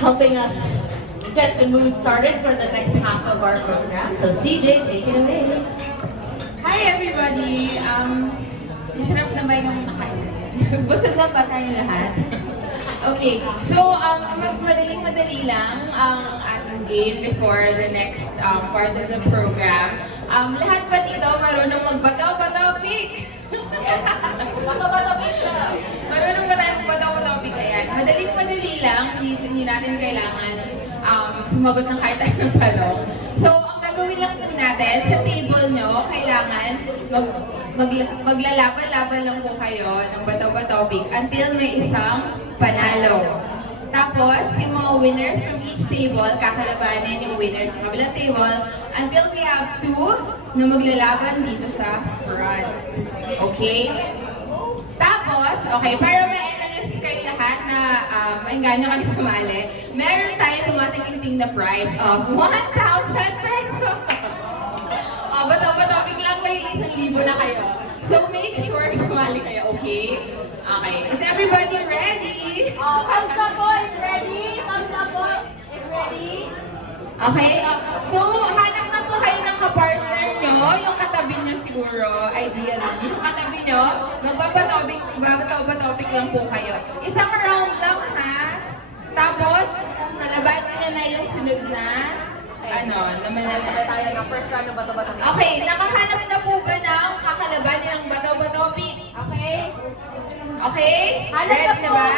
helping us get the mood started for the next half of our program. So CJ, take it away. Hi everybody! Sarap na ba yung busog na ba tayo lahat? Okay, so madaling-madali lang ang ating game before the next part of the program. Lahat ba dito marunong magbato-bato pick? Bato-bato pick na! Marunong ba tayo magbato-bato pick? Ayan. Madaling-madali lang, hindi natin kailangan sumagot ng kahit anong tanong. So, ang gagawin lang po natin, sa table nyo, kailangan maglalaban-laban lang po kayo ng bato-bato pick until may isang panalo. Tapos, yung mga winners from each table, kakalabanin yung winners ng kabilang table until we have two na maglalaban dito sa front. Okay? Tapos, okay, para ma-enrich kayo lahat na maingganyo kayo sumali, meron tayong tumatikinting na prize of 1,000 pesos! Bato-bato, biglang may 1,000 na kayo. So, make sure sumali kayo, okay? Okay. Is everybody ready? Thumbs up po if ready. Thumbs up po if ready. Okay? So, hanap na po kayo ng kapartner nyo. Yung katabi nyo siguro, ideally. Yung katabi nyo, magbabato-topic lang po kayo. Isang round lang, ha? Tapos, nalabanan nyo na yung sunod na, naman na Tayo ng first round ng bato-bato pick. Okay, nakahanap na po ba ng kakalaban ng bato-bato-pick? Okay. Okay? Hanap Ready na ba?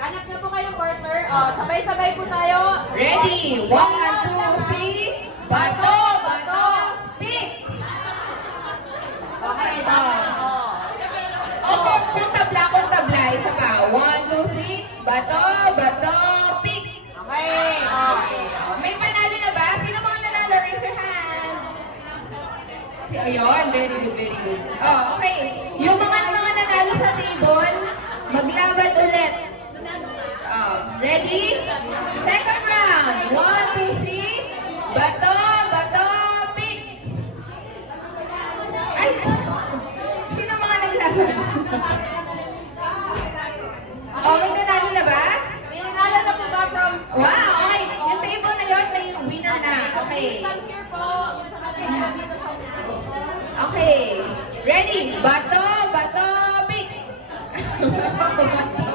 Hanap na po kayo ng partner. Sabay-sabay po tayo. Ready? 1, 2, 3. Bato, bato, pick! Okay, tama. Kung tabla. Isa pa. 1, 2, 3. Bato, bato, pick! Okay. May panalo na ba? Sino mga nanalo? Raise your hand. Ayun, very good. Okay. Yung mga nanalo sa table, maglaban ulit. Ready? Second round. 1, 2, 3. Bato, bato, pick! Ay! Sino mga naglaban? May nanalo na ba? May nanalo na po ba from... Wow! Okay. Yung table na yun, may winner na. Okay. Stand here po. Okay. Ready? Bato, bato, pick! Bato, bato.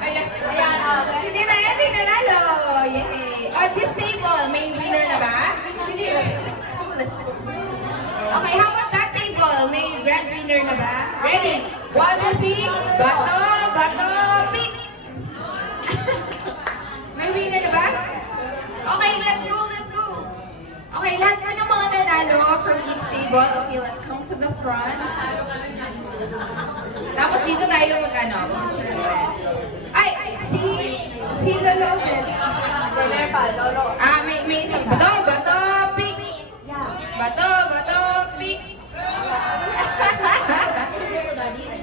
Ayan. Hindi na yan, may nanalo. Yay! On this table, may winner na ba? Hindi. Okay, how about that table? May grand winner na ba? Ready? 1, 2, 3. Bato, bato, pick! May winner na ba? Okay, let's go. Okay, lahat po ng mga nanalo from each table. Okay, let's come to the front. Tapos dito tayo Ay! Si Lolo. Lolo. May isang bato, pick! Bato, pick!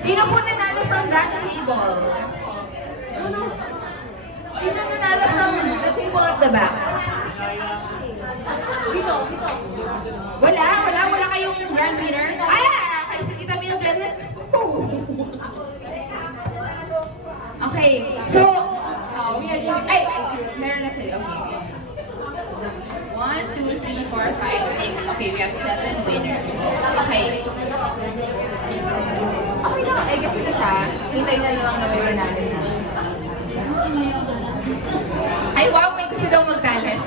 Sino po nanalo from that table? Sino nanalo from the table at the back? Wala kayong grand winner? Kay si Tita Mildred. Okay, so, meron na sila. Okay. 1, 2, 3, 4, 5, 6. Okay, we have 7 winners. Okay. Okay lang. Kasi hintay na lang na may manalo na. Ay, wow, may gusto daw mag-talent.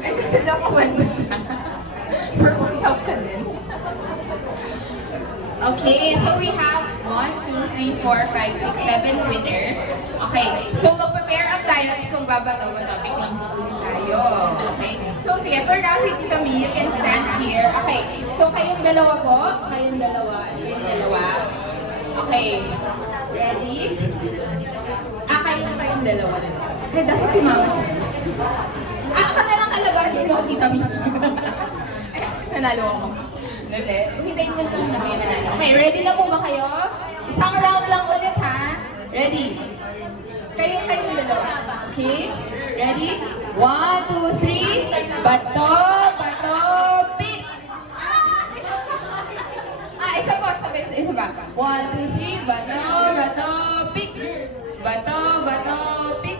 May gusto daw kumanta. For 1,000 din. Okay, so we have 1, 2, 3, 4, 5, 6, 7 winners. Okay, so mag-prepare up tayo. So babato-topic lang tayo. Okay, so sige, for now, si Tita Mi, you can stand here. Okay, so kayong dalawa po. Kayong dalawa. Okay, ready? Kayong dalawa. Dahil si Mama. Ako na lang kalabar dito, Tita Mi. Nanalo ako. Hintayin mo lang na may manalo. Okay, ready na po ba kayo? Isang round lang ulit, ha? Ready? Kayong dalawa. Okay? Ready? 1, 2, 3. Bato, pick! Isa pa. 1, 2, 3. Bato, pick! Bato, pick!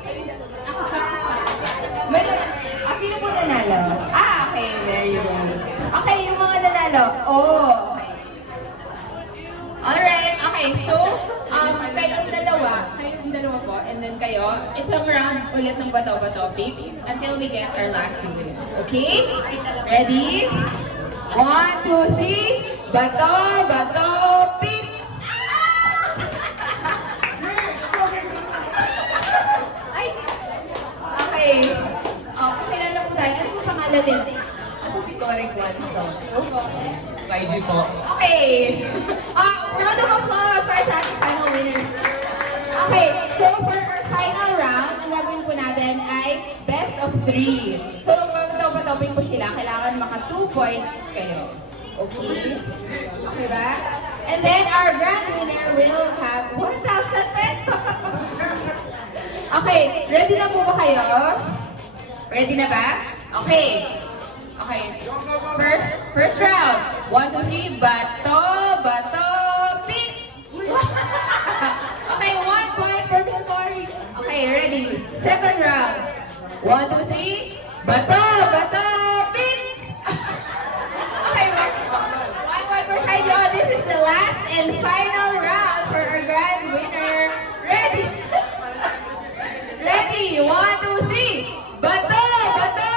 panalo. Oh, okay. Alright, okay. So, kayong dalawa po, and then kayo, isang round ulit ng bato-bato pick until we get our last two winners. Okay? Ready? 1, 2, 3. Bato, bato, pick! Ay! Okay. Kilala po tayo. Ano yung pangalan din? Ako si Corey Guanzo. IG po. Okay. Round of applause para sa ating final winner. Okay, so for our final round, ang gagawin po natin ay best of 3. So, magpapatoping po sila, kailangan maka 2 points kayo. Okay? Okay ba? And then our grand winner will have 1,000 pesos. Okay, ready na po ba kayo? Ready na ba? Okay. Okay. First round. 1, 2, 3. Bato, bato, pick! Okay, 1 point for Miss Cory. Okay, ready. Second round. 1, 2, 3. Bato, bato, pick! Okay, 1 point for Kaijo. This is the last and final round for our grand winner. Ready? Ready? 1, 2, 3. Bato, bato,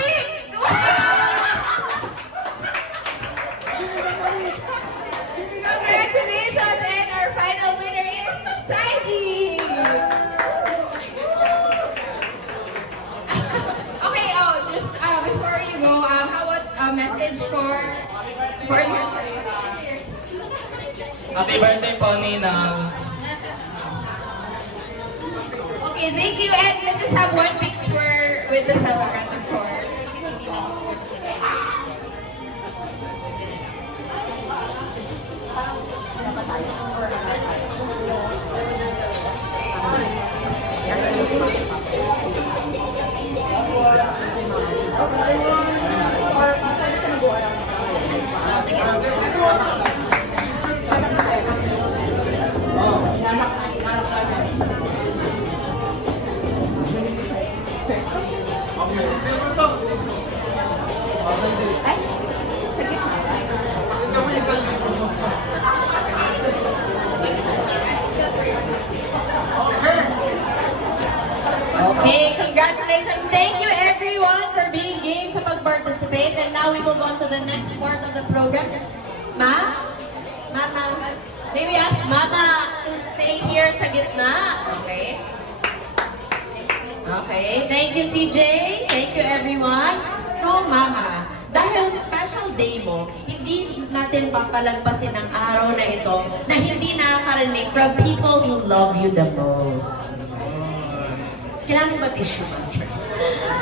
pick! Congratulations, and our final winner is Saidi. Okay, just before you go, how about a message for your Happy birthday po, Ninang. Okay, thank you, and let's just have one picture with the celebrant, of course. Okay, congratulations. Thank you everyone for being game to participate. And now we move on to the next part of the program. Mama, may we ask Mama to stay here sa gitna? Okay. Okay, thank you CJ. Thank you everyone. So Mama, dahil special day mo, hindi natin papalagpasin ang araw na ito na hindi nakakarinig from people who love you the most. Kailangan ba tissue?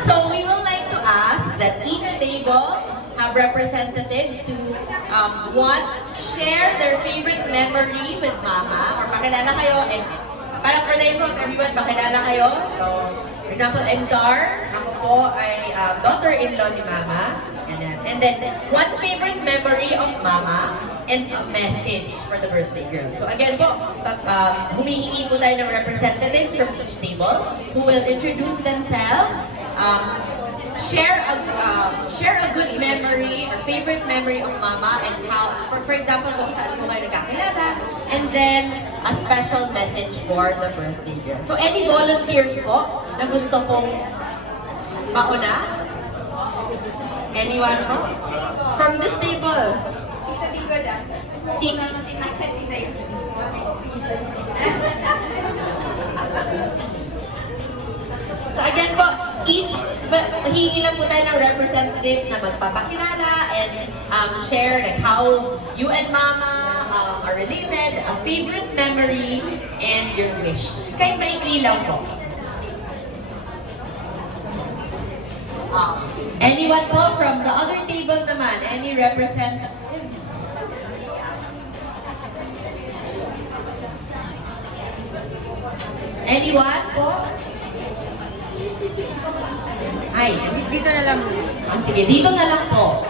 So we would like to ask that each table have representatives to one, share their favorite memory with Mama or pakilala kayo and para for the info of everyone, pakilala kayo. So, for example, I'm Zar. Ako po ay daughter-in-law ni Mama. And then one favorite memory of Mama and a message for the birthday girl. So again po, humihingi po tayo ng representatives from each table who will introduce themselves, share a good memory or favorite memory of Mama and how, for example, kung saan po kayo nagkakilala, and then a special message for the birthday girl. So any volunteers po na gusto pong mauna? Anyone po? From this table? So again po, each, hingi lang po tayo ng representatives na magpapakilala and share like how you and Mama are related, a favorite memory, and your wish. Kahit maikli lang po. Anyone po from the other table naman? Any representative? Anyone po? Ay, Dito na lang. sige, dito na lang po.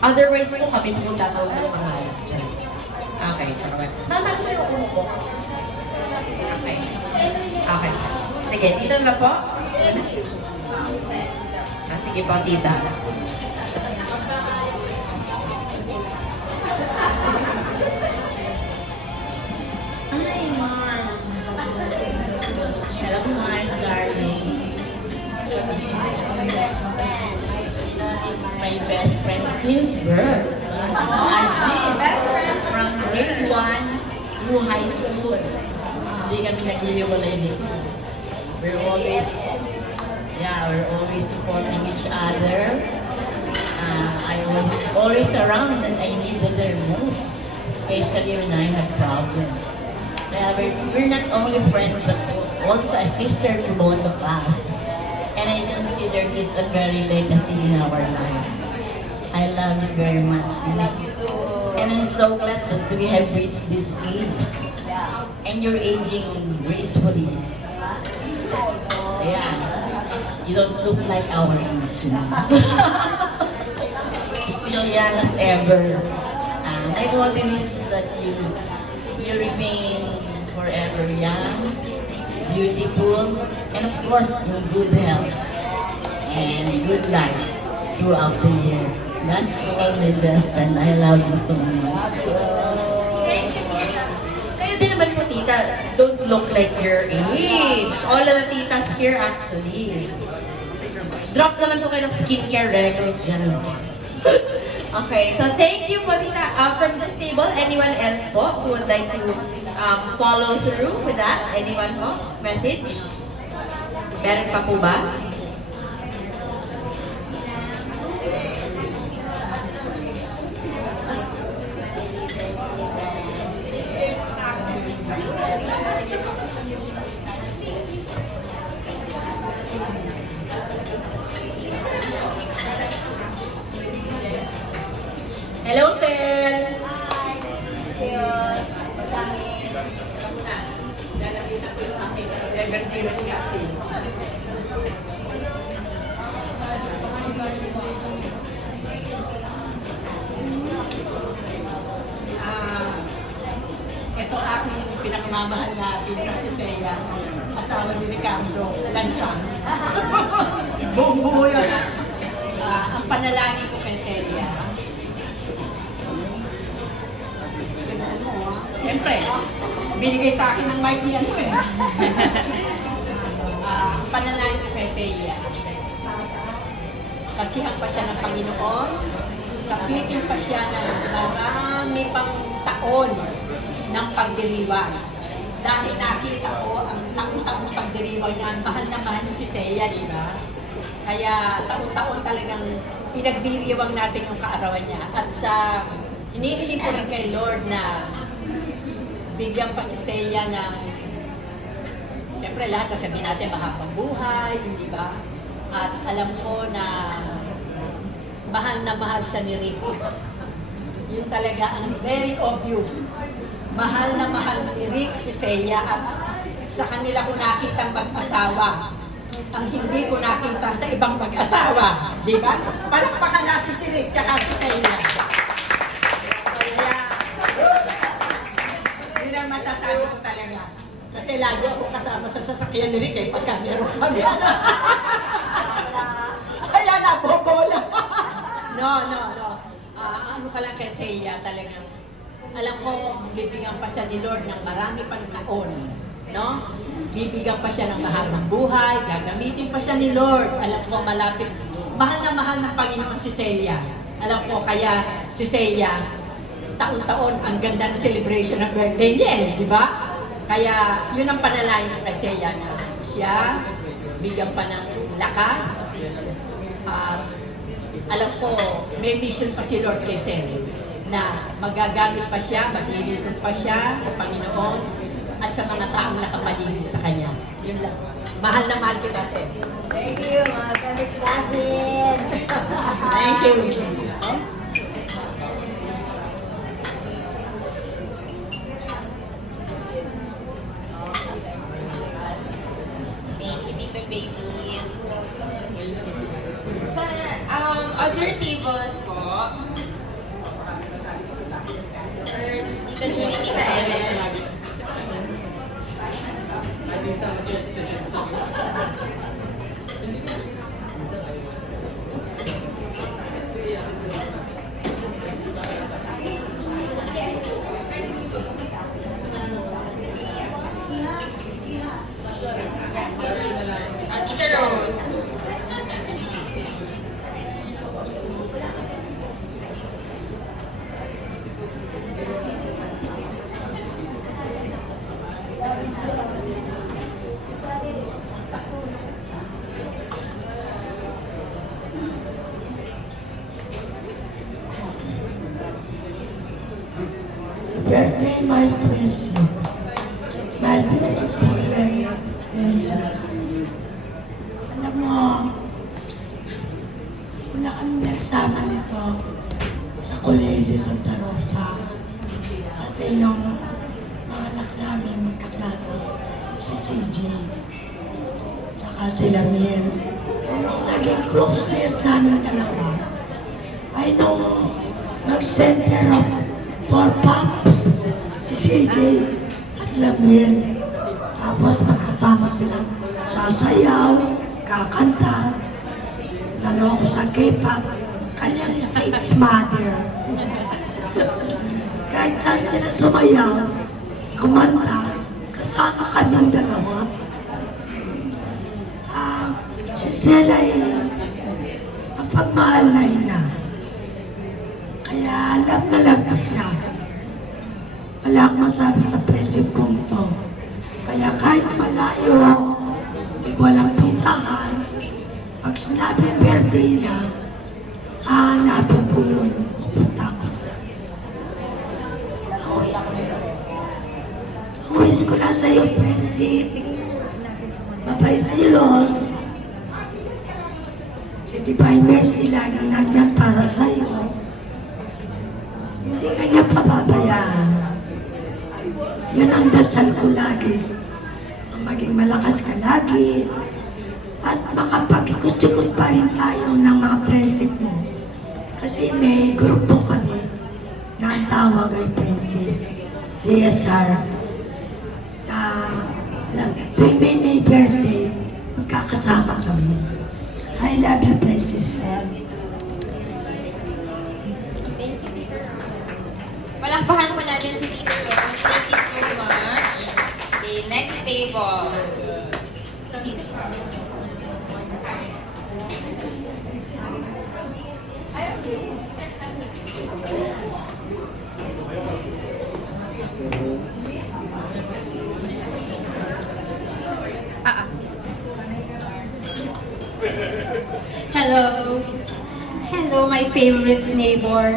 Otherwise po kami po tatawag ng pangalan. Okay, Mama, gusto yung ulo po? Okay. Okay. Sige, dito na po. Sige po, tita. Hi, Mars. Hello, Mars, darling. Is my best friend since birth. Angie, from grade 1 through high school. Hindi kami nag-iwalay nito. We're always supporting each other. I was always around and I needed her most, especially when I had problems. Kaya we're not only friends but also a sister to both of us. And I consider this a very legacy in our life. I love you very much, sis. And I'm so glad that we have reached this age. And you're aging gracefully. Yeah. You don't look like our age, you know. Still young as ever. My only wish is that you remain forever young, beautiful, and of course in good health and good life throughout the year. That's all my best friend. I love you so much. Kayo din naman po, tita, don't look like your age. All of the titas here actually. Drop naman po kayo ng skincare records dyan. Okay, so thank you po, tita. From this table, anyone else po who would like to follow through with that? Anyone po? Message? Meron pa po ba? Hello, Sel! Lalapitan ko yung aking Everdeal kasi. Ito aking pinakamamahal na pinsan si Seya, asawa ni Ricardo, Lansang. Buong-buo yun. Ang panalangin ko kay Seya, siyempre, binigay sa akin ng mic niyan ko eh. Panalangin ko kay Seya. Kasihan pa siya ng Panginoon, sapitin pa siya ng marami pang taon ng pagdiriwang. Dahil nakita ko ang taon-taon ng pagdiriwang niya, mahal na mahal si Seya, di ba? Kaya taon-taon talagang pinagdiriwang natin yung kaarawan niya. At sa hinihiling ko rin kay Lord na bigyan pa si Seya ng, siyempre lahat sasabihin natin mahabang buhay, hindi ba? At alam ko na mahal siya ni Rico. Yun talaga ang very obvious. Mahal na mahal ni Rick si Seya at sa kanila ko nakitang mag-asawa. Ang hindi ko nakita sa ibang mag-asawa. Di ba? Palakpakan natin si Rick tsaka si Seya. Masasabi ko talaga. Kasi lagi ako kasama sa sasakyan ni Rick eh, pagka meron kami. Kaya nabobola. No. Ano ka lang kay Seya talagang, alam ko, bibigyan pa siya ni Lord ng marami pang taon. No? Bibigyan pa siya ng mahabang buhay, gagamitin pa siya ni Lord. Alam ko, malapit, mahal ng Panginoon si Seya. Alam ko, kaya si Seya, taon-taon ang ganda ng celebration ng birthday niya eh, di ba? Kaya yun ang panalangin kay Seya na siya, bigyan pa ng lakas. Alam ko, may mission pa si Lord kay Seya na magagamit pa siya, maglilingkod pa siya sa Panginoon at sa mga taong nakapaligid sa Kanya. Yun lang. Mahal na mahal kita, Seya. Thank you, mga kamit-klasin. Thank you. Baby. Sa other tables po, or Tita Julie, Tita Ellen, si CJ, saka si Lamir. Pero naging closeness namin dalawa ay nung mag-center of for Pops si CJ at Lamir. Tapos magkasama sila sasayaw, kakanta, lalo ako sa K-pop, kanyang stage mother. Kahit saan sila sumayaw, kumanta, kasama kanyang dalawa. Si Sela ay mapagmahal na ina. Kaya alam na lang na siya. Wala akong masabi sa presyo kong to. Kaya kahit malayo, di walang puntahan, pag sinabing birthday niya, hahanapin ko yun. Pupunta ko sa ang wish ko na sa'yo, Presi. Mabait si Lord. Si Divine Mercy laging nandyan para sa'yo. Hindi ka niya pababayaan. Yun ang dasal ko lagi. Ang maging malakas ka lagi. At makapag-ikot-ikot pa rin tayo ng mga prinsip mo. Kasi may grupo kami na ang tawag ay prinsip. CSR. Tuwing may birthday, magkakasama kami. I love you, Princess. Thank you, Tita Rose. Palakpakan po natin si Tita Rose. Thank you so much. Okay, next table. Tita Rose. Hello. Hello, my favorite neighbor.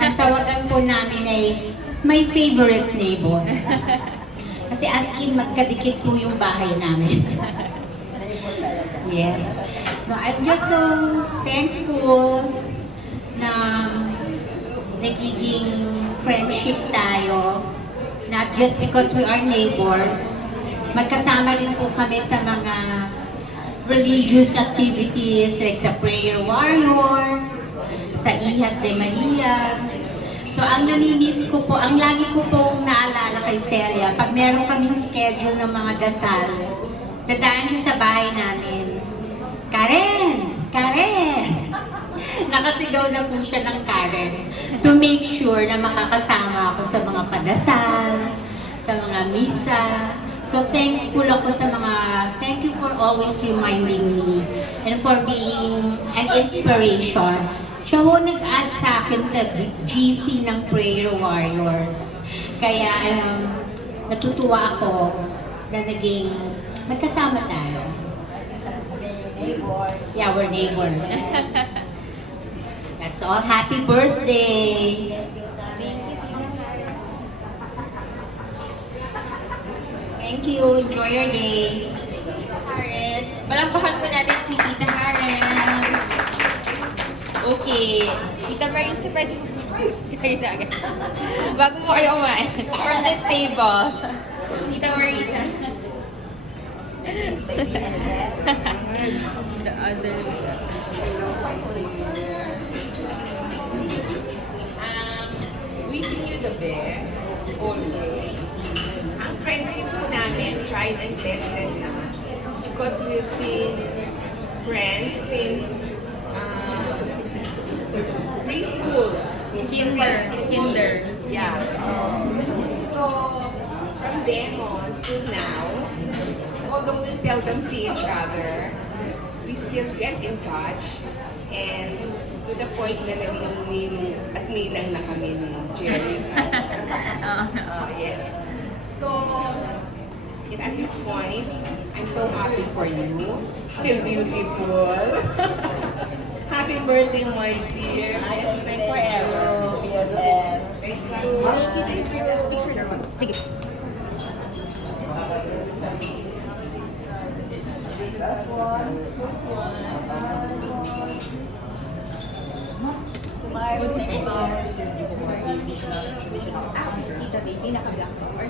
Ang tawagan po namin ay my favorite neighbor. Kasi as in, magkadikit po yung bahay namin. Yes. No, I'm just so thankful na nagiging friendship tayo. Not just because we are neighbors. Magkasama din po kami sa mga religious activities like sa Prayer Warriors, sa Hijas de Maria. So ang namimiss ko po, ang lagi ko pong naalala kay Celia, pag meron kaming schedule ng mga dasal, dadaan siya sa bahay namin. Karen! Karen! Nakasigaw na po siya ng Karen to make sure na makakasama ako sa mga padasal, sa mga misa. So thankful ako sa mga, thank you for always reminding me and for being an inspiration. Siya ho nag-add sa akin sa GC ng Prayer Warriors. Kaya natutuwa ako na naging magkasama tayo. Yeah, we're neighbors. That's all. Happy birthday! Thank you. Enjoy your day. Karen. Palakpakan po natin si Tita Karen. Okay. Tita Marisa, pwede kayo na agad. Bago po kayo kumain. From this table. Tita Marisa. The other. Wishing you the best, always. Ang friendship po namin, tried and tested na. Because we've been friends since preschool. Kinder. Yeah. So, from then on to now, although we seldom see each other, we still get in touch. And to the point na naging at ninang na kami ni Jerry. Yes. So, at this point, I'm so happy for you. Still beautiful. Happy birthday, my dear. I spend forever. Thank you. Sige. Tita Baby, naka-black or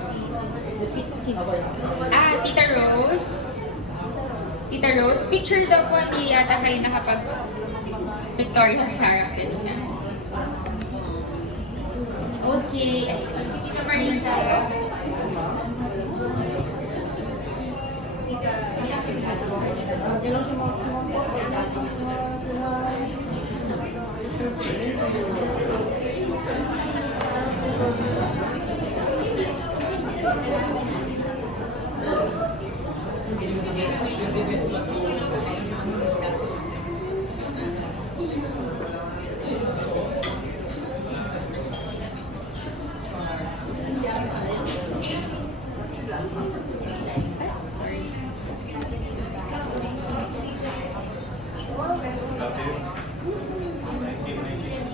Tita Rose. Tita Rose, picture daw po hindi yata kayo nakapag Victoria Sarah. Okay. Tita Marisa.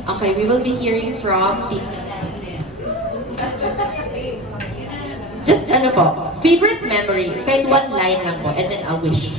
Okay, we will be hearing from just ano po, favorite memory, kahit one line lang po, and then a wish.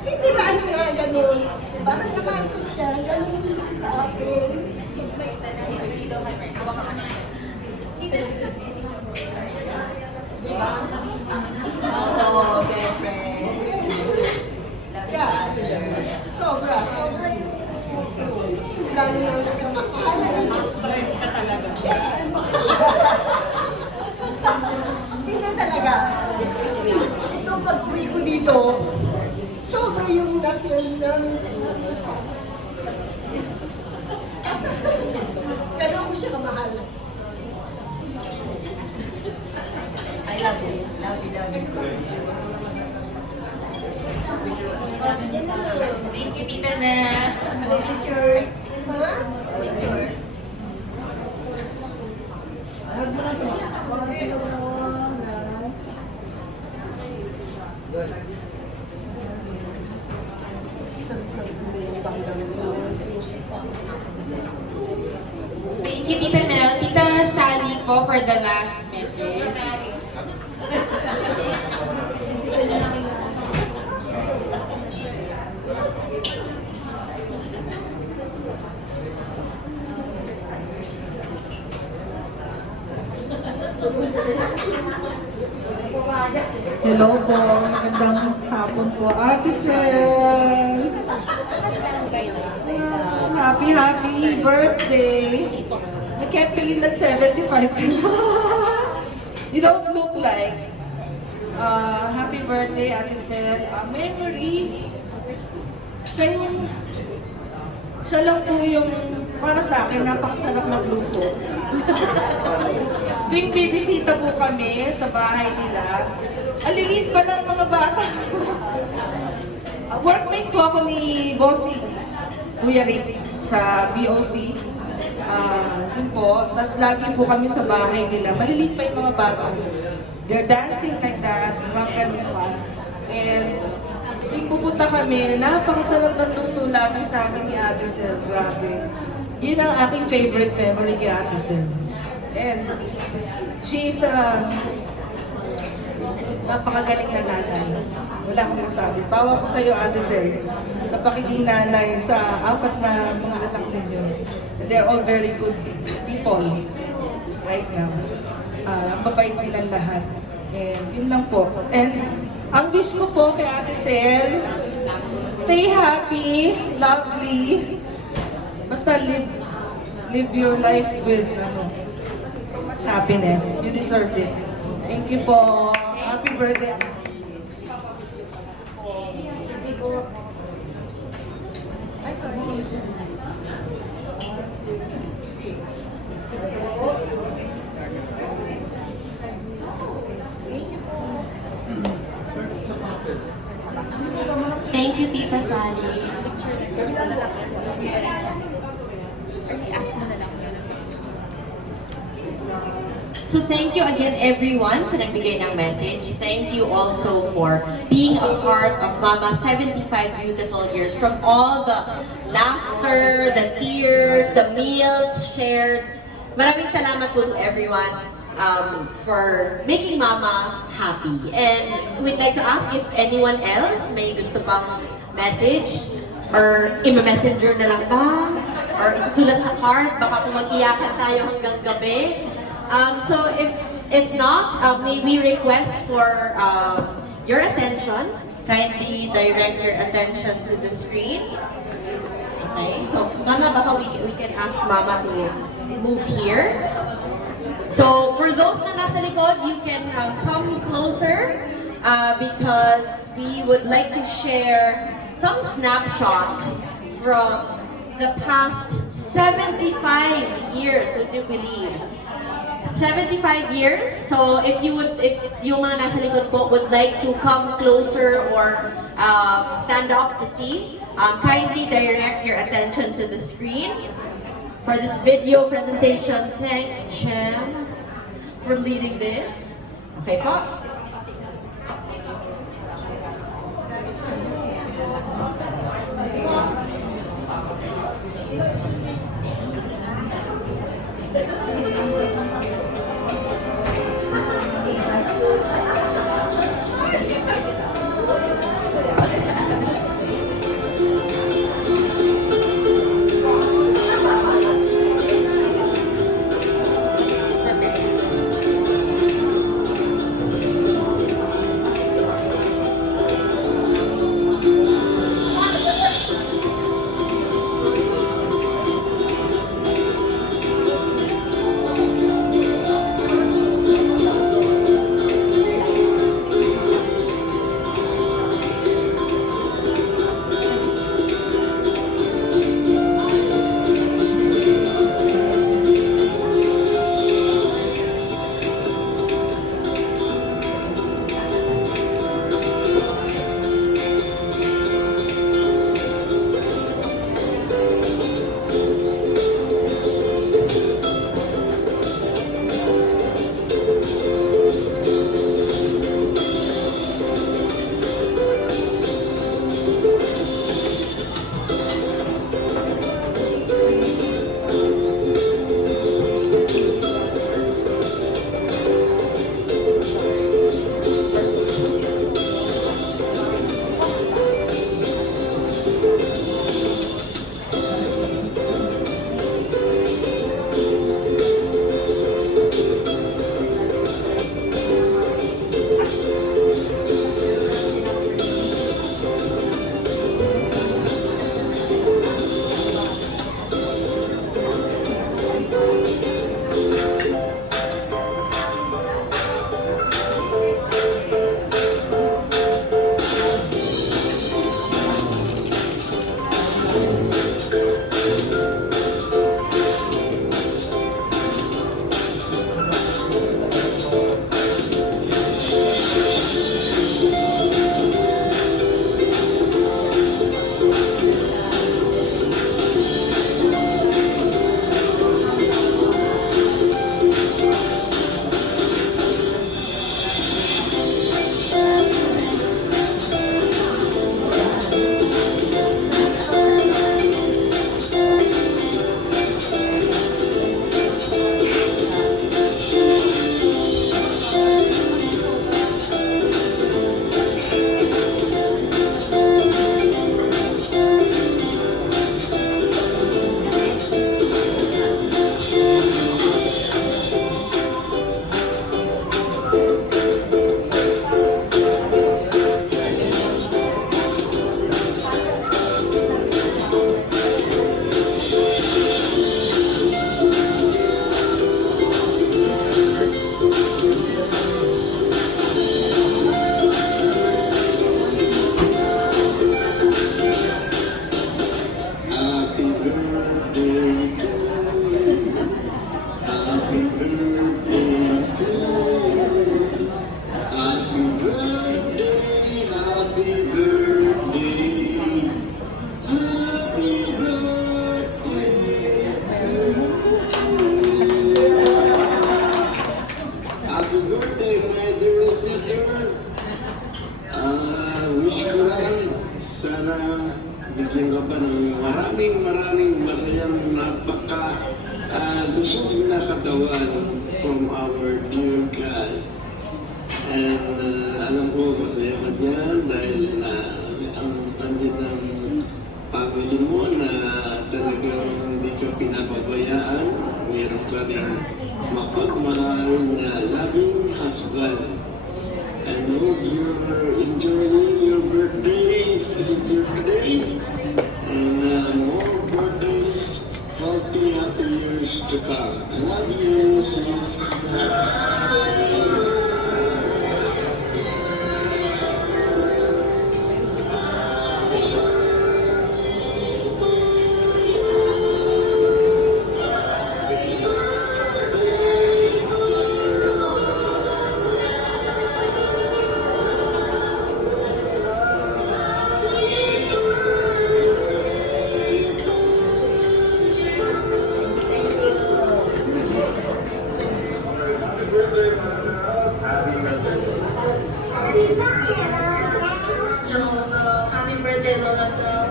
Hindi ba ano nga ganun? Bakit naman ko siya? Ganun din siya sa akin. Di ba? Oo, bebe. Yeah. Sobra yung gano'n lang nagkamakahala. Stress ka talaga. Hindi talaga. Ito pag-uwi ko dito, sobra yung na-feel namin sa isa't isa. Ganun ko siya kamahal. I love you. Love you, love you. Thank you, Tita na. Picture. Ha? Picture. Thank you, Tita Nel. Tita Sally po for the last message. Hello po, magandang hapon po. Ate Sel! Happy birthday! I can't believe that 75 ka na. You don't look like. Happy birthday, Ate Sel. Memory, siya lang po yung, para sa akin, napakasarap magluto. Tuwing bibisita po kami sa bahay nila, aliliit pa ng mga bata. Workmate po ako ni Bossy, Kuya Rick, sa BOC. Yun po, tapos lagi po kami sa bahay nila, maliliit pa yung mga bata. They're dancing like that, mga ganun pa. And tuwing pupunta kami, napakasarap ng luto lagi sa akin ni Ate Sel, grabe. Yun ang aking favorite memory kay Ate Sel. And she's napakagaling na nanay. Wala akong masabi. Bawa ko sa iyo, Ate Sel, sa pakiging nanay sa apat na mga anak ninyo. They're all very good people right now. Mabait nilang lahat. And yun lang po. And ang wish ko po kay Ate Sel, stay happy, lovely. Basta live your life with so much happiness. You deserve it. Thank you po. Happy birthday. Thank you, Tita Sally. So thank you again everyone sa nagbigay ng message. Thank you also for being a part of Mama's 75 beautiful years. From all the laughter, the tears, the meals shared. Maraming salamat po to everyone for making Mama happy. And we'd like to ask if anyone else may gusto pang message or ima-messenger na lang ba? Or isusulat sa card, baka po mag-iyakan tayo hanggang gabi. So if not, may we request for your attention. Kindly direct your attention to the screen. Okay, so Mama, baka we can ask Mama to move here. So for those na nasa likod, you can come closer because we would like to share some snapshots from the past 75 years, would you believe? 75 years. So if yung mga nasa likod po would like to come closer or stand up to see, kindly direct your attention to the screen for this video presentation. Thanks, Chem, for leading this. Okay po. katawan from our dear God. And alam ko masaya ka dyan dahil ang pandit ng family mo na talagang hindi ka pinababayaan. Meron ka rin mapagmahal na loving husband. I know you're enjoying your birthday. Is it your birthday? And more birthdays, healthy, happy years to come. I love you, sis. Happy birthday, Lola Sal.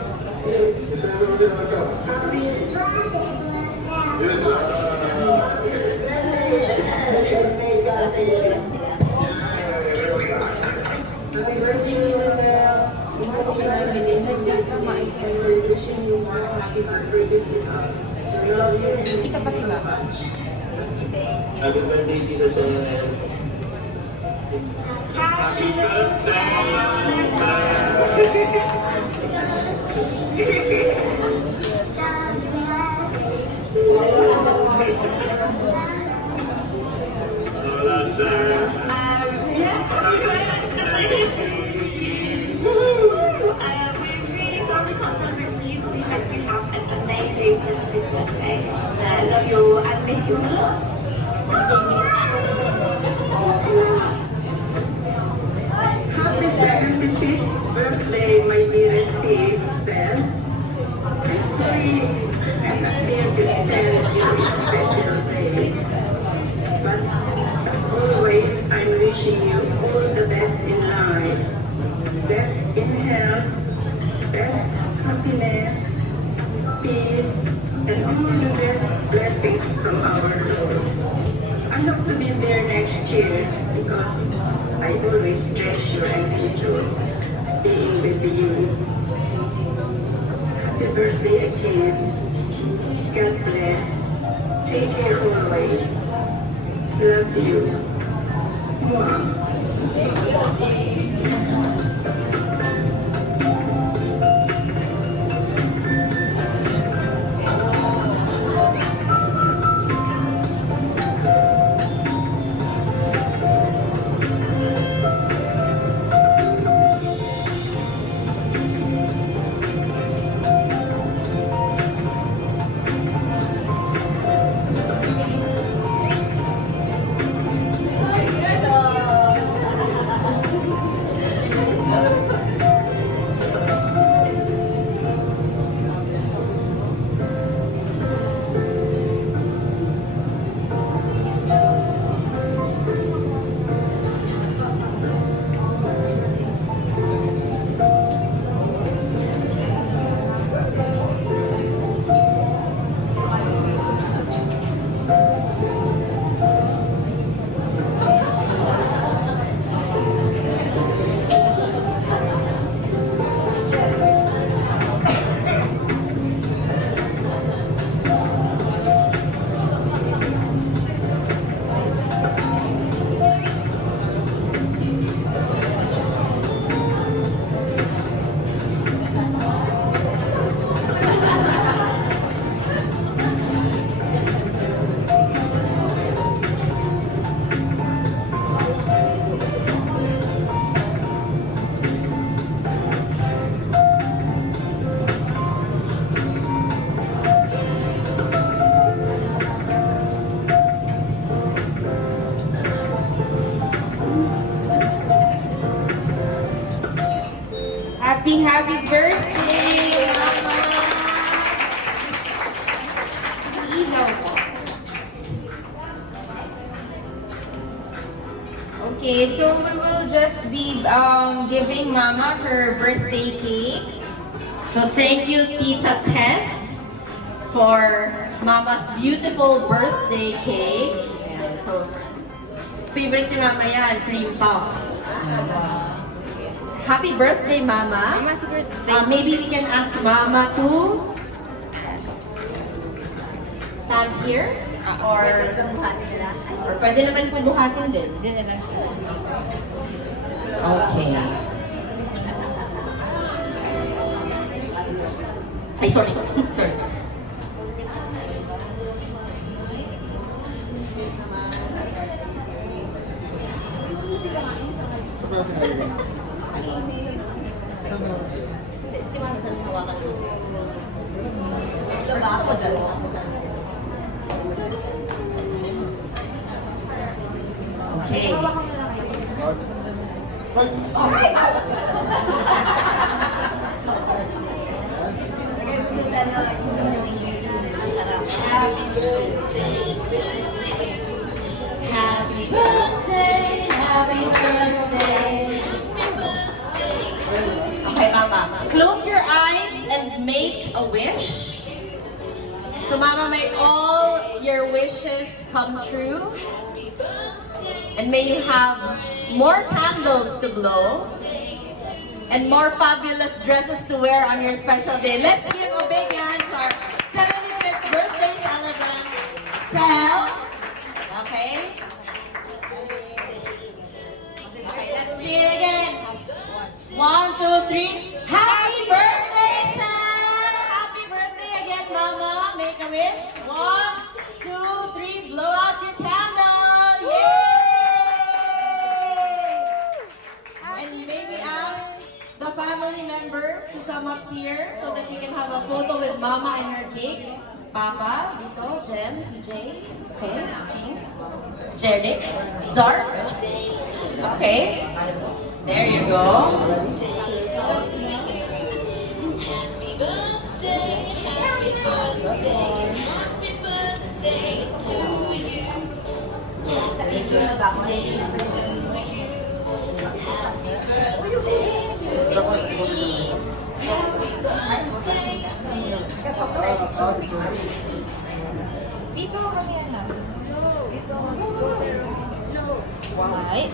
Happy birthday, Tita Sel. Happy Lola Sal. I love you and miss you. Happy 75th birthday, my dearest sister. I'm sorry I'm not here to spend your special day. But as always, I'm wishing you all the best in life. Best in health, best happiness, peace, and all the best blessings from our Lord. I hope to be there next year because I always treasure and enjoy being with you. Happy birthday again. God bless. Take care always. Love you. Mwah. Happy birthday, Mama! Ilaw po. Okay, so we will just be giving Mama her birthday cake. So thank you, Tita Tess, for Mama's beautiful birthday cake. Ayan, so, favorite ni Mama yan, cream puff. Happy birthday, Mama. Mama's birthday. Maybe we can ask Mama to stand here or pwede naman po buhatin din. Hindi na lang sila. Okay. Ay, sorry. Sorry. Okay. Happy birthday to you. Happy birthday, happy birthday. Okay, Mama. Close your eyes and make a wish. So, Mama, may all your wishes come true. And may you have more candles to blow. And more fabulous dresses to wear on your special day. Let's give a big hand to our 75th birthday celebrant, Sel. Okay? Okay, let's see it again. 1, 2, 3. Happy birthday, Sel! Happy birthday again, Mama. Make a wish. 1, 2, 3. Blow out your candle. Yay! And maybe ask the family members to come up here so that we can have a photo with Mama and her cake. Papa, Vito, Jem, CJ, okay, Jean, Jeric, Zart. Okay, there you go. Happy birthday, happy birthday, happy birthday to you. Happy birthday to you. Happy birthday to you. Happy birthday to you. Piso kami yan na. No. Why?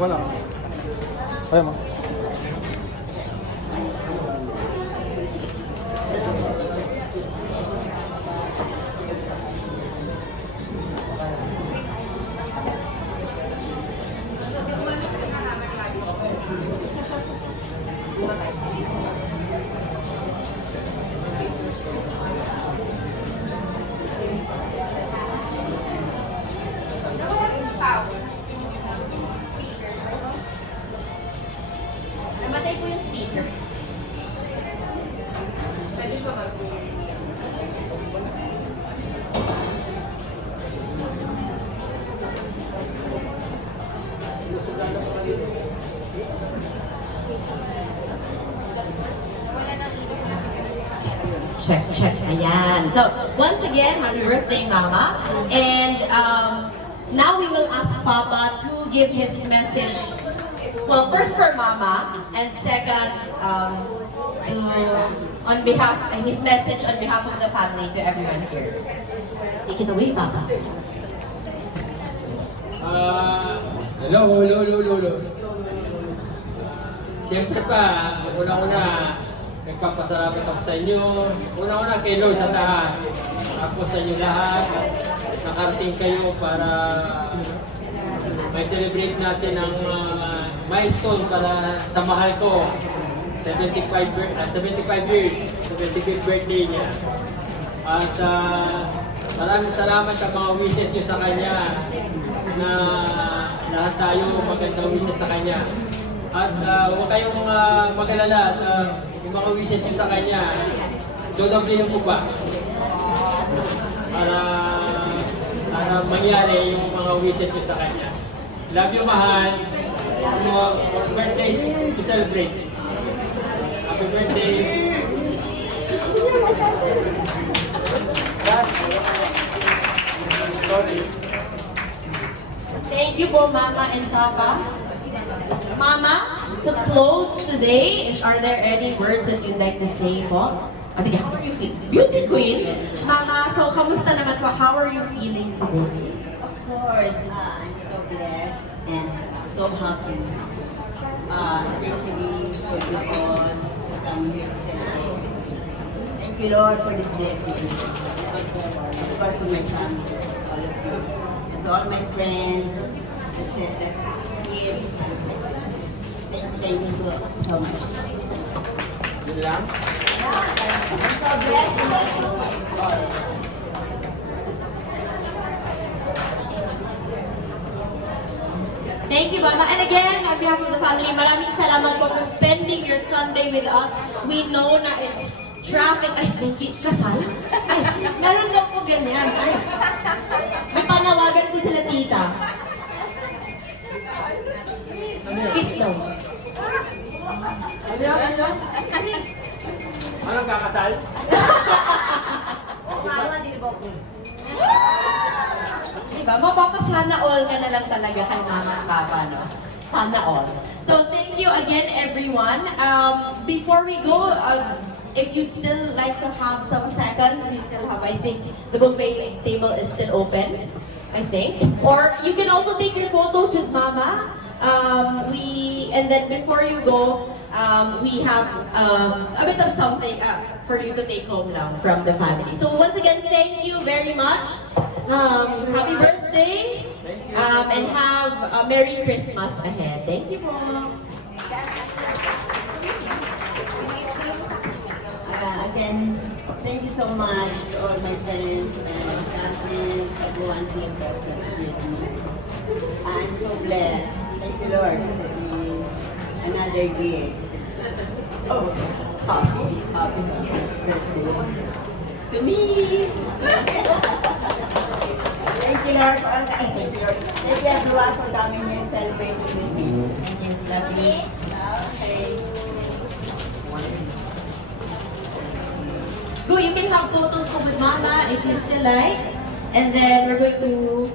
Wala. Ayaw mo. everyone. So, once again, happy birthday, Mama. And now we will ask Papa to give his message. Well, first for Mama, and second, on behalf, his message on behalf of the family to everyone here. Take it away, Papa. Hello. Siyempre pa, una-una, nagpapasalamat ako sa inyo. Una-una kay Lord sa taas. Ako sa inyo lahat. Nakarating kayo para may celebrate natin ang milestone para sa mahal ko. 75 years, 75th birthday niya. At maraming salamat sa mga wishes niyo sa kanya na lahat tayo magandang wishes sa kanya. At huwag kayong mag-alala at yung mga wishes niyo sa kanya, dodoblihin ko pa para mangyari yung mga wishes niyo sa kanya. Love you, mahal. Birthdays to celebrate. Happy birthday. Thank you po, Mama and Papa. Mama, to close today, are there any words that you'd like to say po? O sige, how are you feeling? Beauty Queen! Mama, so kamusta naman po? How are you feeling today? Of course, I'm so blessed and so happy. Especially for you all to come here today. Thank you, Lord, for this blessing. Also, of course, to my family, all of you, and to all my friends, that's here. Thank you so much. Yun lang? I'm so blessed. All. Thank you, Mama. And again, on behalf of the family, maraming salamat po for spending your Sunday with us. We know na it's traffic. Ay, Becky, kasal? Ay, meron daw po ganyan. Ay, may panawagan po sila tita. Kiss daw. Anong kakasal? Diba? Mapapasana all ka na lang talaga kay Mama at Papa, no? Sana all. So, thank you again, everyone. Before we go, if you'd still like to have some seconds, you still have, I think, the buffet table is still open, I think. Or you can also take your photos with Mama. And then before you go, we have a bit of something for you to take home now from the family. So once again, thank you very much. Happy birthday, and have a Merry Christmas ahead. Thank you, Mom. Again, thank you so much to all my friends and family, everyone here present with me. I'm so blessed. Thank you, Lord, for being another year. Oh, happy birthday to me. Thank you, Lord, for thank you, Lord. Thank you, everyone, for coming here and celebrating with me. Thank you, love you. Okay. Go, you can have photos with Mama if you still like. And then we're going to...